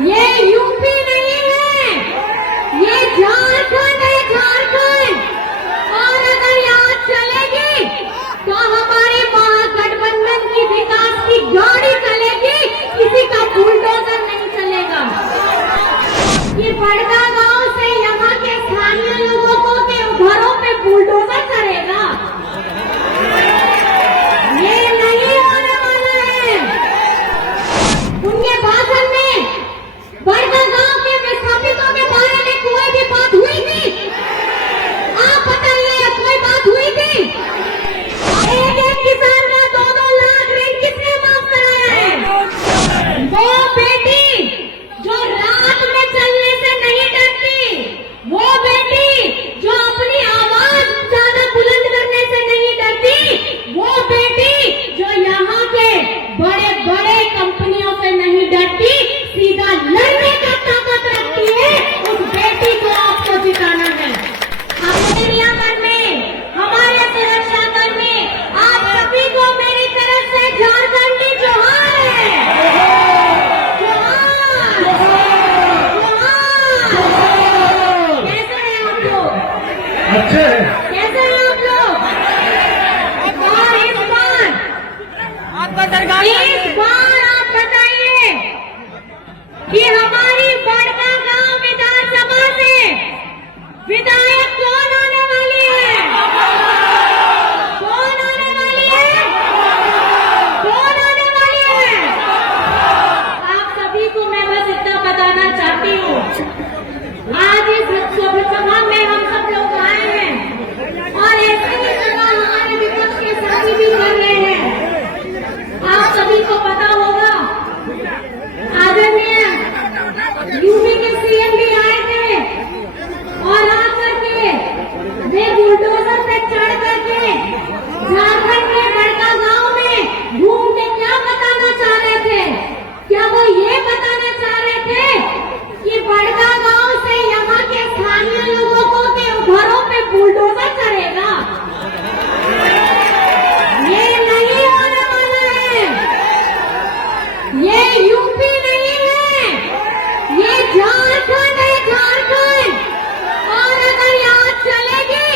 ये यूपी नहीं है, ये झारखंड है, झारखंड। और अगर यहाँ चलेगी तो हमारे महागठबंधन की विकास की गाड़ी चलेगी, किसी का बुलडोजर नहीं चलेगा। ये बड़का गांव से यहाँ के स्थानीय लोगों को के घरों पे बुलडोजर करेगा, ये नहीं होने वाला है। उनके भाषण में बड़का गांव के विस्थापितों के बारे में कोई भी बात हुई थी? आप बताइए, कोई बात हुई थी? एक एक किसान का 2-2 लाख ऋण किसने माफ कराया है? वो बेटी जो रात में चलने से नहीं डरती, वो बेटी जो अपनी आवाज ज्यादा बुलंद करने से नहीं डरती, वो बेटी जो यहाँ के बड़े बड़े कंपनियों से नहीं डरती, सीधा लड़ने का ताकत रखती है, उस बेटी को आपको जिताना है। अपने एरिया में हमारे सुरक्षा कर्मी, आप सभी को मेरी तरफ से झारखंडी जोहार है। जोहार, जोहार। कैसे हैं आप लोग? अच्छे कैसे हैं आप लोग? और इस बार आप बताइए कि हमारी बड़का गांव विधानसभा से विधायक कौन आने वाली है? कौन आने वाली है? कौन आने वाली है? आप सभी को मैं बस इतना बताना चाहती हूँ, आज इस सभा में हम सब लोग आए हैं और ऐसे ही सभा हमारे विपक्ष के साथी भी कर रहे हैं। आप सभी को पता होगा, आदरणीय यूपी के सीएम भी आए थे और आकर के वे बुलडोजर पे चढ़ करके झारखंड के बड़का गांव में घूम के क्या बताना चाह रहे थे? क्या वो ये बताना चाह रहे थे कि बड़का गांव से यहाँ के स्थानीय लोगों को के घरों पे बुलडोजर करेगा? ये नहीं होने वाला है। ये यूपी नहीं है, ये झारखंड है, झारखंड। और अगर यहाँ चलेगी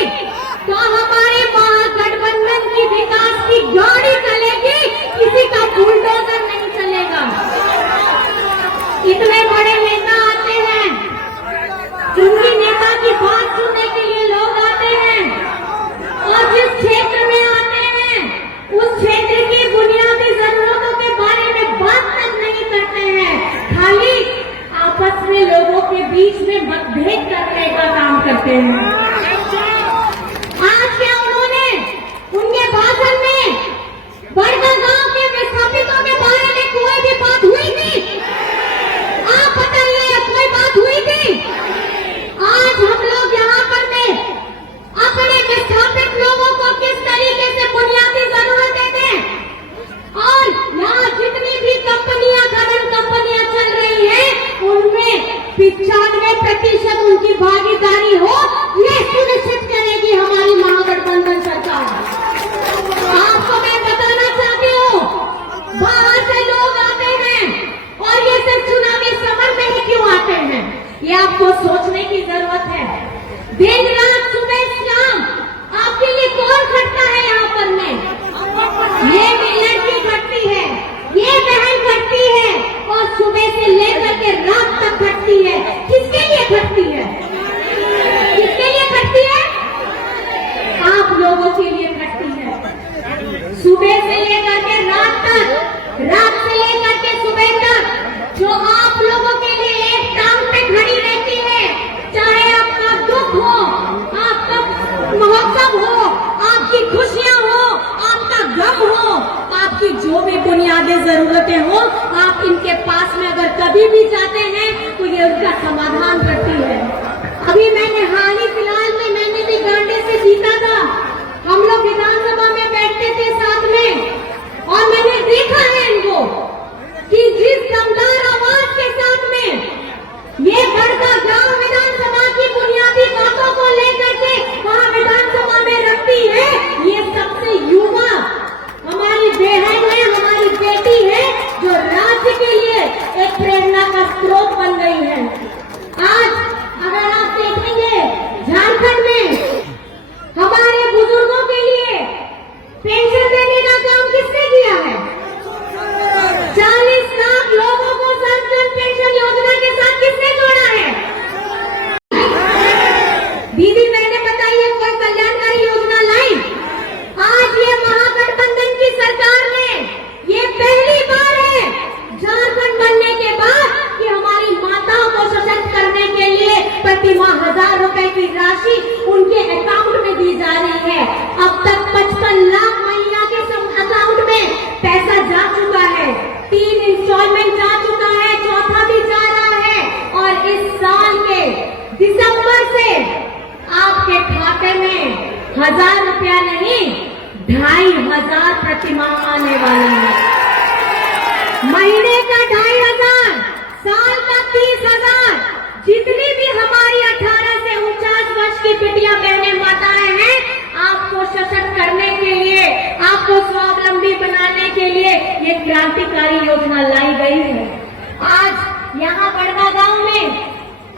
तो हमारे महागठबंधन की विकास की गाड़ी चलेगी, किसी का बुलडोजर नहीं चलेगा। इतने बड़े नेता आते हैं, उनकी नेता की बात सुनने के लिए लोग आते हैं और जिस क्षेत्र में आते हैं उस क्षेत्र की बुनियादी जरूरतों के बारे में बात तक नहीं करते हैं, खाली आपस में लोगों के बीच में मतभेद करने का काम करते हैं। आज क्या उन्होंने उनके भाषण में बड़का गांव के विस्थापितों के बारे में कोई भी बात हुई थी? आप बताइए, कोई बात हुई थी? आज हम लोग यहाँ पर में अपने विस्थापित लोगों को किस तरीके से बुनियादी जरूरतें दें, और यहाँ जितनी भी कंपनियां, खनन कंपनियां चल रही हैं, उनमें 95% उनकी भागीदारी हो, ये सुनिश्चित करेगी हमारी महागठबंधन सरकार। आपको मैं बताना चाहती हूँ, बाहर से लोग आते हैं और ये सिर्फ चुनावी समर में ही क्यों आते हैं, ये आपको सोचने की जरूरत है। दिन रात सुबह शाम आपके लिए कौन खटता है यहाँ पर में? ये लड़की खटती है, ये बहन खटती है और सुबह से लेकर के रात तक खटती है। किसके लिए खटती है? किसके लिए खटती है? आप लोगों के लिए खटती है। सुबह से लेकर के रात तक, रात से लेकर के सुबह तक जो आप लोगों के लिए एक टांग पे खड़ी रहती है, चाहे आपका दुख हो, आपका महोत्सव हो, आपकी खुशियां हो, आपका गम हो, आपकी जो भी बुनियादी जरूरतें हो, आप इनके पास में अगर कभी भी जाते हैं तो ये उनका समाधान करती है। अभी मैंने हाल ही फिलहाल में मैंने भी गांधी से जीता था, हम लोग विधानसभा में बैठते थे साथ में, और मैंने देखा है इनको कि जिस दमदार आवाज के साथ में ये बड़का गांव विधानसभा की बुनियादी बातों को लेकर के वहाँ विधानसभा में रखती है, ये सबसे युवा हमारी बहन है, हमारी बेटी है, जो राज्य के लिए एक प्रेरणा का स्रोत 1000 रुपया नहीं 2500 प्रतिमाह आने वाला है। महीने का 2500, साल का 30,000। जितनी भी हमारी 18 से 49 वर्ष की बिटिया बहनें माताएं हैं, आपको सशक्त करने के लिए, आपको स्वावलंबी बनाने के लिए ये क्रांतिकारी योजना लाई गई है। आज यहाँ बड़गा गांव में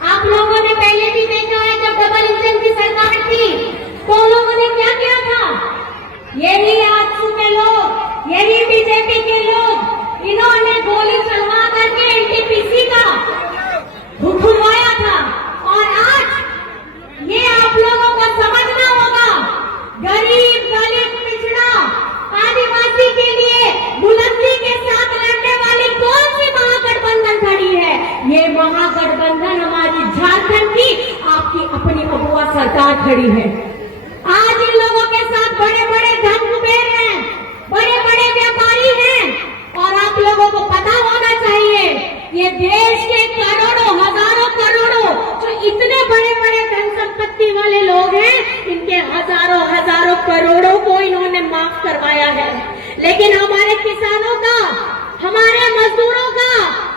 आप लोगों ने पहले भी देखा है, जब डबल इंजन की सरकार थी तो लोगों ने क्या किया था? यही आजसू के लोग, यही बीजेपी के लोग, इन्होंने गोली चलवा करके एनटीपीसी का खुलवाया था। और आज ये आप लोगों को समझना होगा, गरीब, दलित, पिछड़ा, आदिवासी के लिए बुलंदी के साथ लड़ने वाली कौन सी महागठबंधन खड़ी है? ये महागठबंधन हमारी झारखंड की, आपकी अपनी अगुआ सरकार खड़ी है। आज इन लोगों के साथ बड़े बड़े धन कुबेर हैं, बड़े बड़े व्यापारी हैं। और आप लोगों को पता होना चाहिए, ये देश के करोड़ों, हजारों करोड़ों जो इतने बड़े बड़े धन संपत्ति वाले लोग हैं, इनके हजारों हजारों करोड़ों को इन्होंने माफ करवाया है। लेकिन हमारे किसानों का, हमारे मजदूरों का,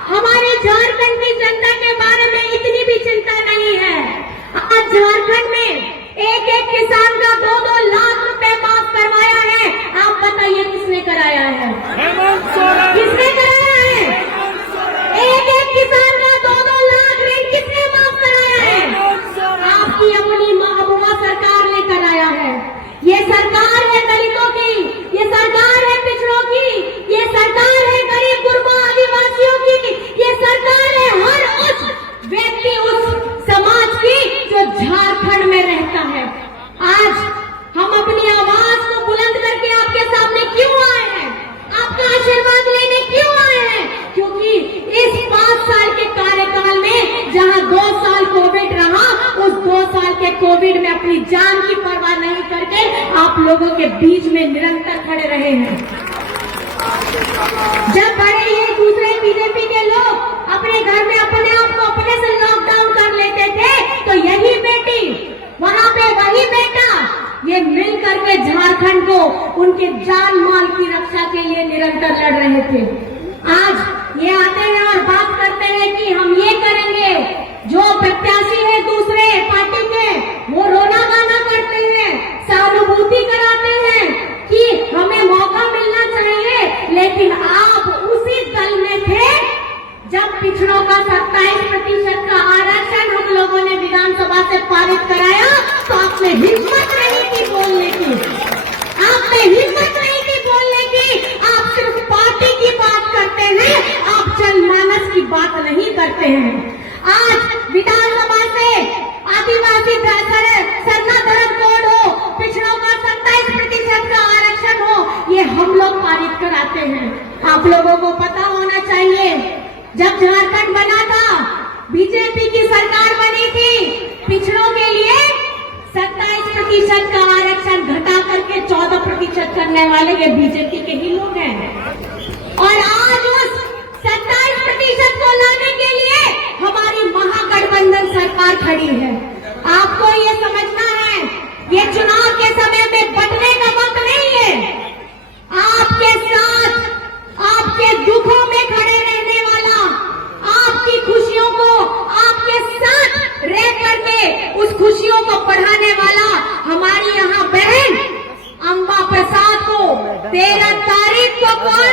हमारे झारखंड की जनता के बारे में इतनी भी चिंता नहीं है। आज झारखंड में एक एक किसान का 2-2 लाख रुपए माफ करवाया है। आप बताइए किसने कराया है? किसने कराया है? एक एक किसान का 2-2 लाख ऋण किसने माफ कराया है? आपकी अपनी महबूबा सरकार ने कराया है। ये सरकार है दलितों की, ये सरकार है पिछड़ों की, ये सरकार है गरीब गुरबा आदिवासियों की, ये सरकार है हर उस व्यक्ति, उस समाज की जो झारखंड में रहता है। आज हम अपनी आवाज को बुलंद करके आपके सामने क्यों आए हैं? आपका आशीर्वाद लेने क्यों आए हैं? क्योंकि इस 5 साल के कार्यकाल में जहां 2 साल कोविड रहा, उस 2 साल के कोविड में अपनी जान की परवाह नहीं करके आप लोगों के बीच में निरंतर खड़े रहे हैं। जब बड़े ये दूसरे बीजेपी के लोग अपने घर में अपने आप को अपने से लॉकडाउन कर लेते थे, तो यही बेटी, वहां पे वही बेटा, ये मिल करके झारखंड को उनके जान माल की रक्षा के लिए निरंतर लड़ रहे थे। आज ये आते हैं और बात करते हैं कि हम ये करेंगे। जो प्रत्याशी है दूसरे पार्टी के, वो रोना गाना करते हैं, सहानुभूति कराते हैं कि हमें मौका मिलना चाहिए। लेकिन आप उसी दल में थे जब पिछड़ों का 27% का आरक्षण हम लोगों ने विधानसभा से पारित कराया, तो आपने हिम्मत नहीं की बोलने की, आपने हिम्मत नहीं की बोलने की। आप सिर्फ पार्टी की बात करते हैं, आप जनमानस की बात नहीं करते हैं। आज विधानसभा से आदिवासी सरना धर्म कोड हो, पिछड़ों का 27% का आरक्षण हो, ये हम लोग पारित कराते हैं। आप लोगों को पता होना चाहिए, जब झारखंड बना था, बीजेपी की सरकार बनी थी, पिछड़ों के लिए 27% का आरक्षण घटा करके 14% करने वाले ये बीजेपी के ही लोग हैं। और आज उस 27% को लाने के लिए हमारी महागठबंधन सरकार खड़ी है। आपको ये समझना है, ये चुनाव के समय में बटने का वक्त नहीं है। आपके साथ, आपके दुखों में खड़े रहने वाला, आपकी खुशियों को आपके साथ रह करके उस खुशियों को बढ़ाने वाला हमारी यहाँ बहन अम्बा प्रसाद को 13 तारीख को कौन